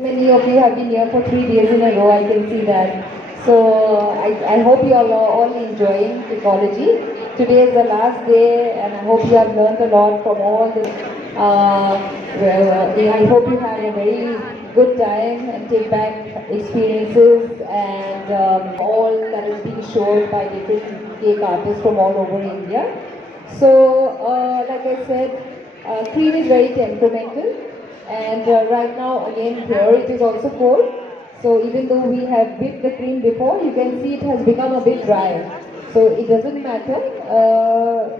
Many of you have been here for 3 days in a row, I can see that. So I hope you are all enjoying Cakeology. Today is the last day and I hope you have learned a lot from all the, I hope you had a very good time and take back experiences and all that is being shown by different cake artists from all over India. So like I said, cream is very temperamental. And right now, again, here it is also cold. So even though we have whipped the cream before, you can see it has become a bit dry. So it doesn't matter,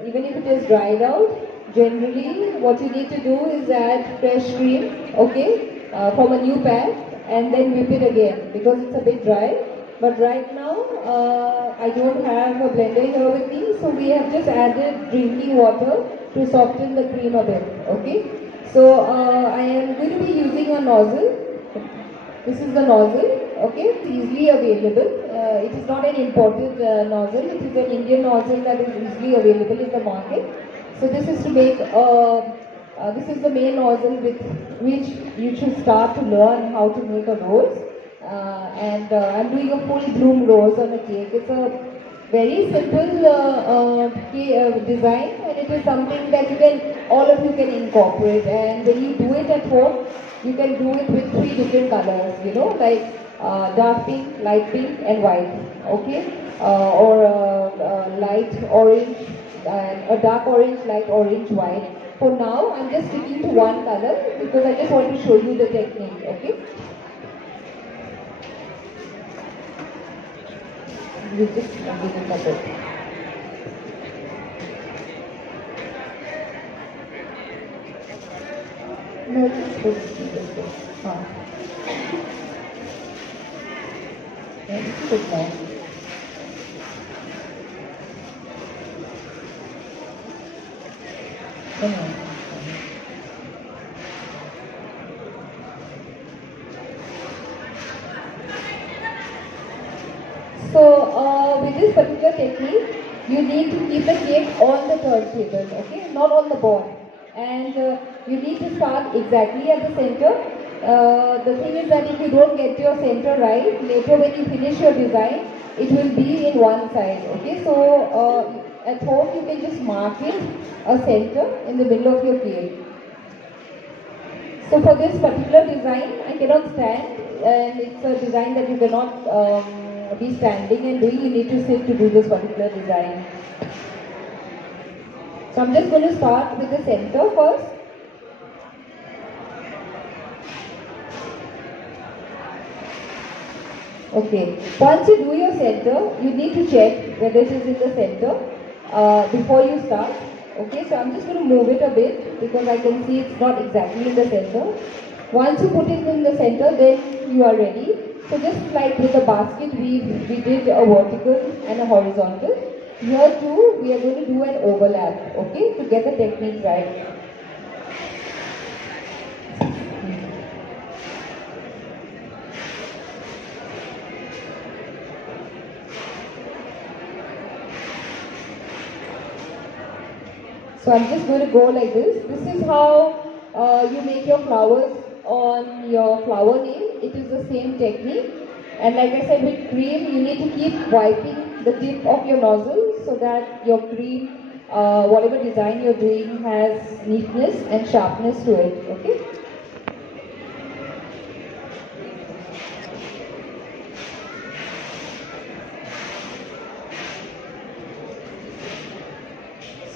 even if it is dried out, generally what you need to do is add fresh cream, okay, from a new pack and then whip it again because it's a bit dry. But right now, I don't have a blender here with me, so we have just added drinking water to soften the cream a bit, okay. So I am going to be using a nozzle. This is the nozzle, okay, it's easily available. It is not an imported nozzle, it is an Indian nozzle that is easily available in the market. So this is to make, this is the main nozzle with which you should start to learn how to make a rose. I'm doing a full bloom rose on a cake. It's a very simple design and it is something that all of you can incorporate, and when you do it at home, you can do it with 3 different colors, like dark pink, light pink and white, okay, or light orange and a dark orange, light orange, white. For now, I'm just sticking to one color because I just want to show you the technique, okay. You just give it a bit. No, just put this way. Yeah, just put more. So with this particular technique, you need to keep the cake on the turntable, okay, not on the board. And you need to start exactly at the center. The thing is that if you don't get your center right, later when you finish your design, it will be in one side, okay. So at home you can just mark it a center in the middle of your cake. So for this particular design, I cannot stand, and it's a design that you cannot be standing and doing. You need to sit to do this particular design. So I'm just going to start with the center first. Okay, once you do your center, you need to check whether it is in the center before you start. Okay, so I'm just going to move it a bit because I can see it's not exactly in the center. Once you put it in the center, then you are ready. So just like with the basket, we did a vertical and a horizontal. Here too, we are going to do an overlap, okay, to get the technique right. So I'm just going to go like this. This is how you make your flowers on your flower nail. It is the same technique. And like I said, with cream, you need to keep wiping the tip of your nozzle so that your cream, whatever design you're doing, has neatness and sharpness to it, okay?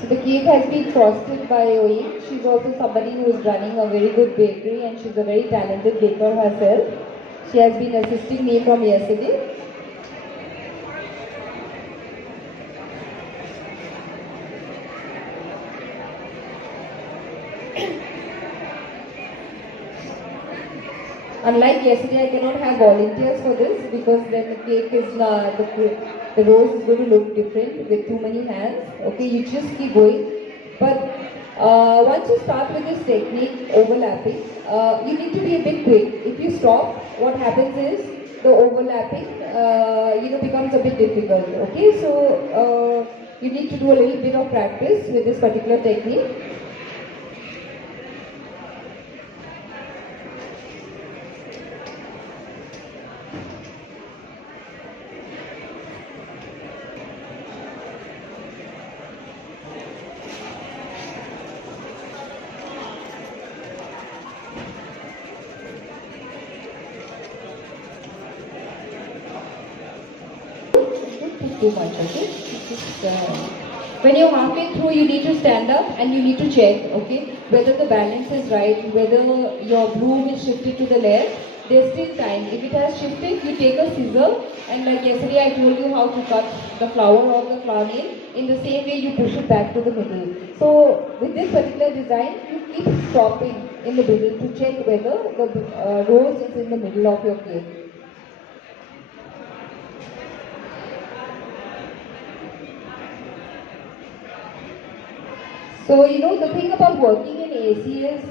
So the cake has been frosted by Oyin. She's also somebody who is running a very good bakery and she's a very talented baker herself. She has been assisting me from yesterday. Unlike yesterday, I cannot have volunteers for this because then the cake is the rose is going to look different with too many hands. Okay, you just keep going. But once you start with this technique, overlapping, you need to be a bit quick. If you stop, what happens is the overlapping, becomes a bit difficult. Okay, so you need to do a little bit of practice with this particular technique. put too much, okay? When you're halfway through, you need to stand up and you need to check, okay, whether the balance is right, whether your bloom is shifted to the left. There's still time. If it has shifted, you take a scissor, and like yesterday I told you how to cut the flower or the flower nail. In the same way, you push it back to the middle. So with this particular design, you keep stopping in the middle to check whether the rose is in the middle of your cake. So, you know, the thing about working in AC is,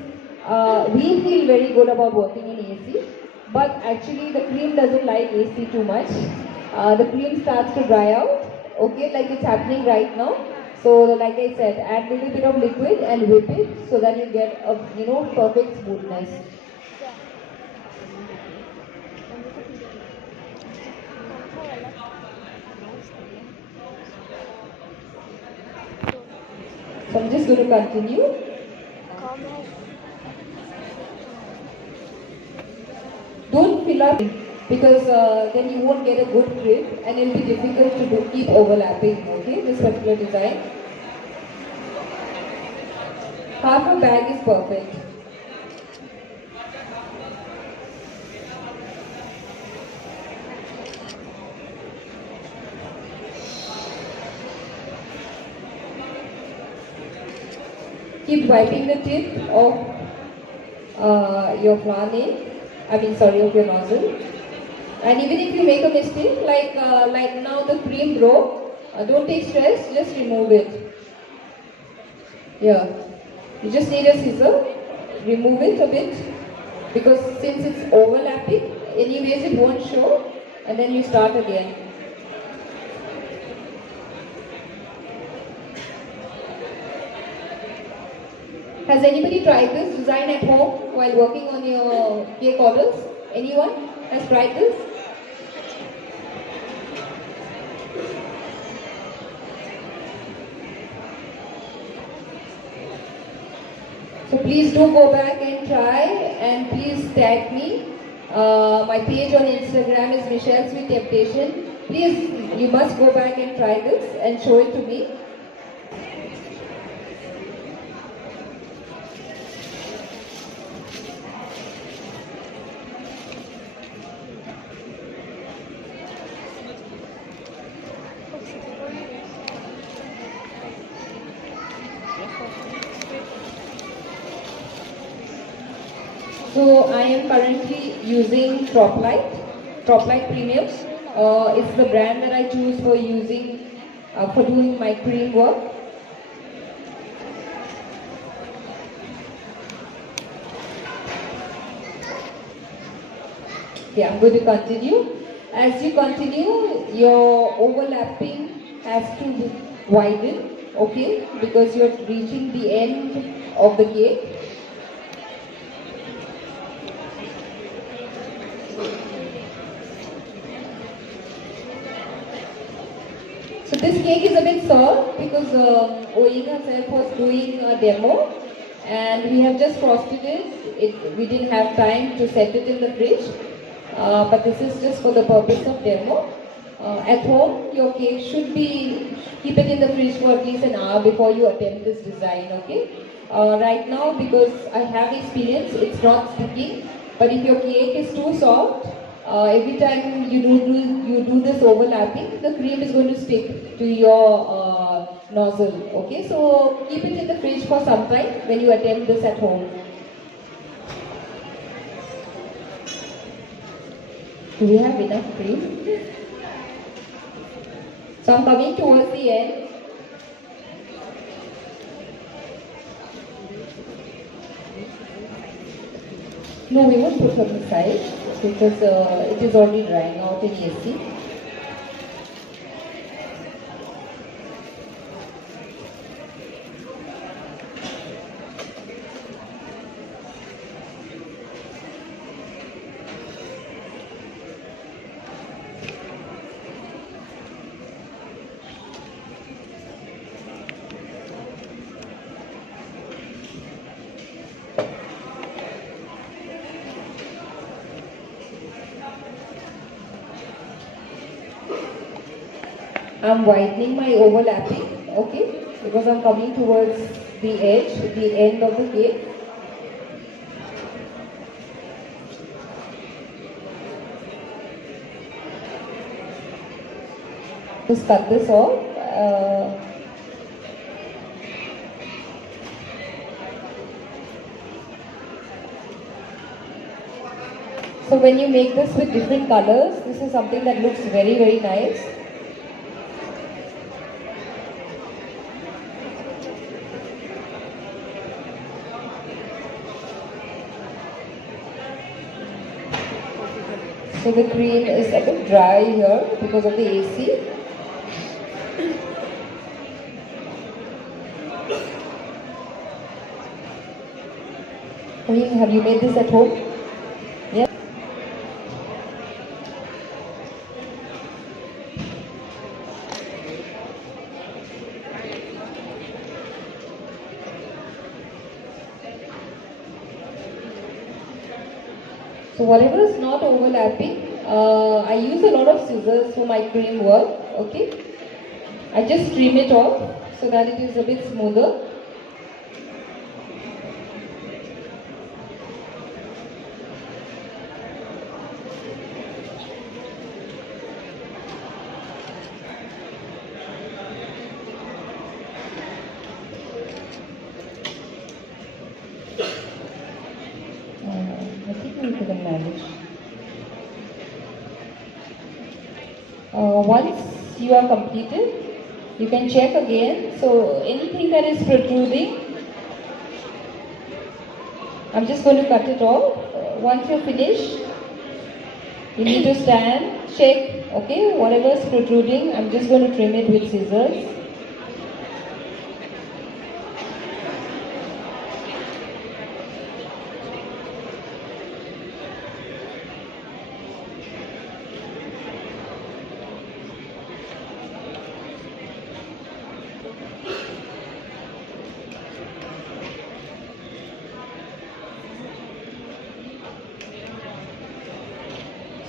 we feel very good about working in AC, but actually the cream doesn't like AC too much. The cream starts to dry out, okay, like it's happening right now. So, like I said, add a little bit of liquid and whip it so that you get a, you know, perfect smoothness. So I'm just going to continue. Don't fill up because then you won't get a good grip and it'll be difficult to keep overlapping, okay, this particular design. Half a bag is perfect. Keep wiping the tip of your flower nail, of your nozzle. And even if you make a mistake, like now the cream broke, don't take stress, just remove it. Yeah, you just need a scissor, remove it a bit, because since it's overlapping, anyways it won't show, and then you start again. Has anybody tried this design at home while working on your cake orders? Anyone has tried this? So please do go back and try, and please tag me. My page on Instagram is Michelle Sweet Temptation. Please, you must go back and try this and show it to me. So I am currently using Troplight Premium. It's the brand that I choose for for doing my cream work. Okay, I'm going to continue. As you continue, your overlapping has to widen, okay, because you're reaching the end of the cake. So this cake is a bit soft because Oing herself was doing a demo and we have just frosted it. We didn't have time to set it in the fridge, but this is just for the purpose of demo. At home, your cake should keep it in the fridge for at least an hour before you attempt this design, okay? Right now, because I have experience, it's not sticking, but if your cake is too soft, every time you do this overlapping, the cream is going to stick to your nozzle. Okay, so keep it in the fridge for some time when you attempt this at home. Do we have enough cream? So I'm coming towards the end. No, we won't put on the side because it is already drying out in AC. I'm whitening my overlapping, okay, because I'm coming towards the edge, the end of the cake. Just cut this off. So when you make this with different colors, this is something that looks very, very nice. So the cream is a bit dry here because of the AC. Have you made this at home? Yeah. So whatever is not overlapping, I use a lot of scissors for my cream work, okay. I just trim it off so that it is a bit smoother. I think we can manage. Once you are completed, you can check again. So anything that is protruding, I'm just going to cut it off. Once you're finished, you need to stand, check, okay, whatever is protruding, I'm just going to trim it with scissors.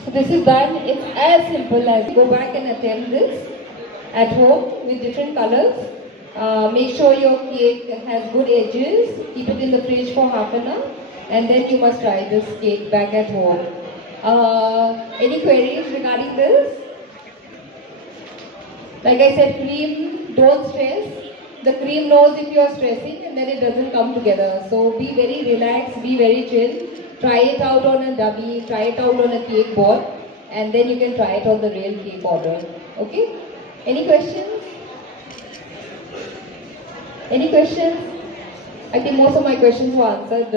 So this is done. It's as simple as go back and attempt this at home with different colors. Make sure your cake has good edges. Keep it in the fridge for half an hour, and then you must try this cake back at home. Any queries regarding this? Like I said, cream, don't stress. The cream knows if you are stressing, and then it doesn't come together. So be very relaxed, be very chill. Try it out on a dummy, try it out on a cake board, and then you can try it on the real cake order. Okay? Any questions? Any questions? I think most of my questions were answered,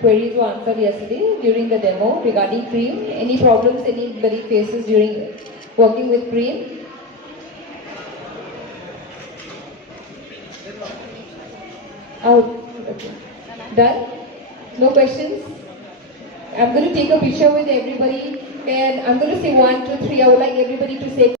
queries were answered yesterday during the demo regarding cream. Any problems anybody faces during working with cream? Out. Okay. Done? No questions? I'm going to take a picture with everybody, and I'm going to say 1, 2, 3. I would like everybody to say